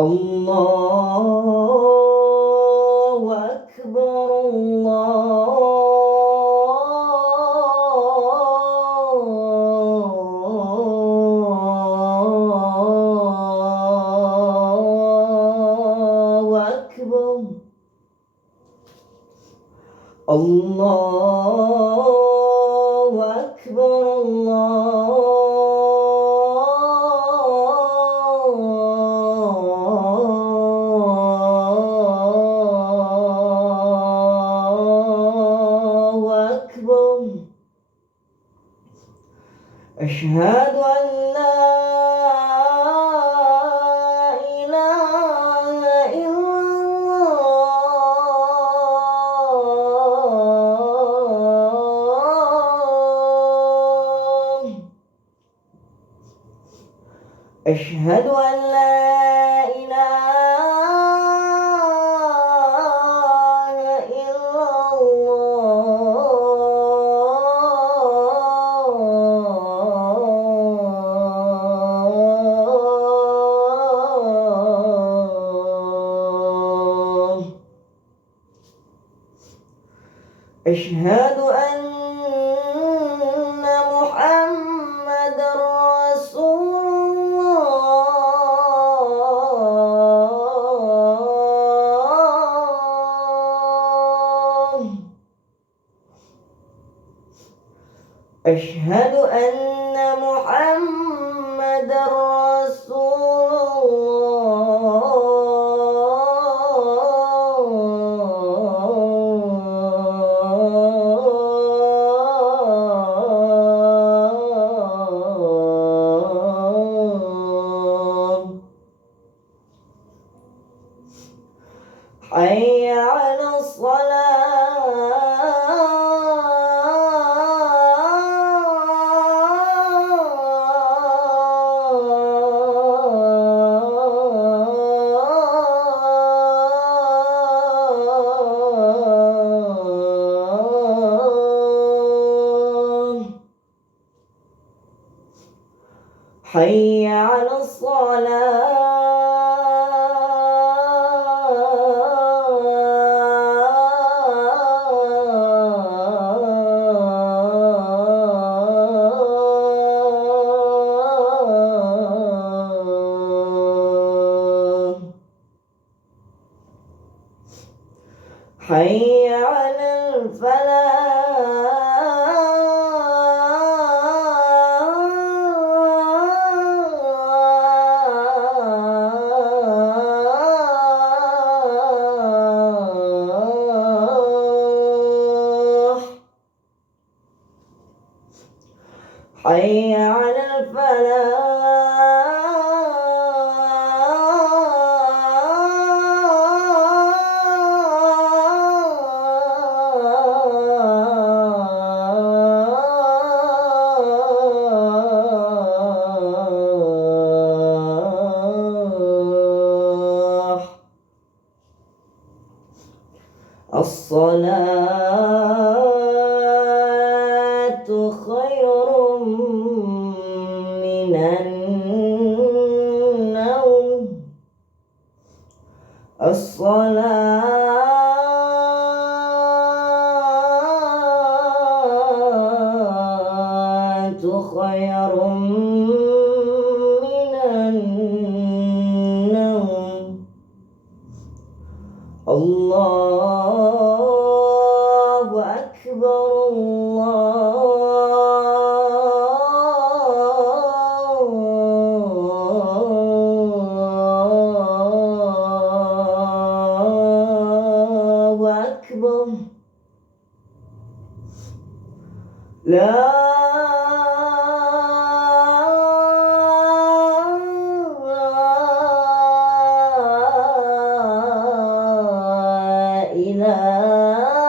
الله أكبر الله أكبر الله أكبر الله أكبر أشهد أن لا إله إلا الله أشهد أن لا إله إلا الله أشهد أن محمدًا رسول الله أشهد أن محمدًا رسول الله حي على الصلاة حي على الصلاة حي على الفلاح حي على الفلاح الصلاة خير من النوم الصلاة خير من النوم الله أكبر الله أكبر لا إله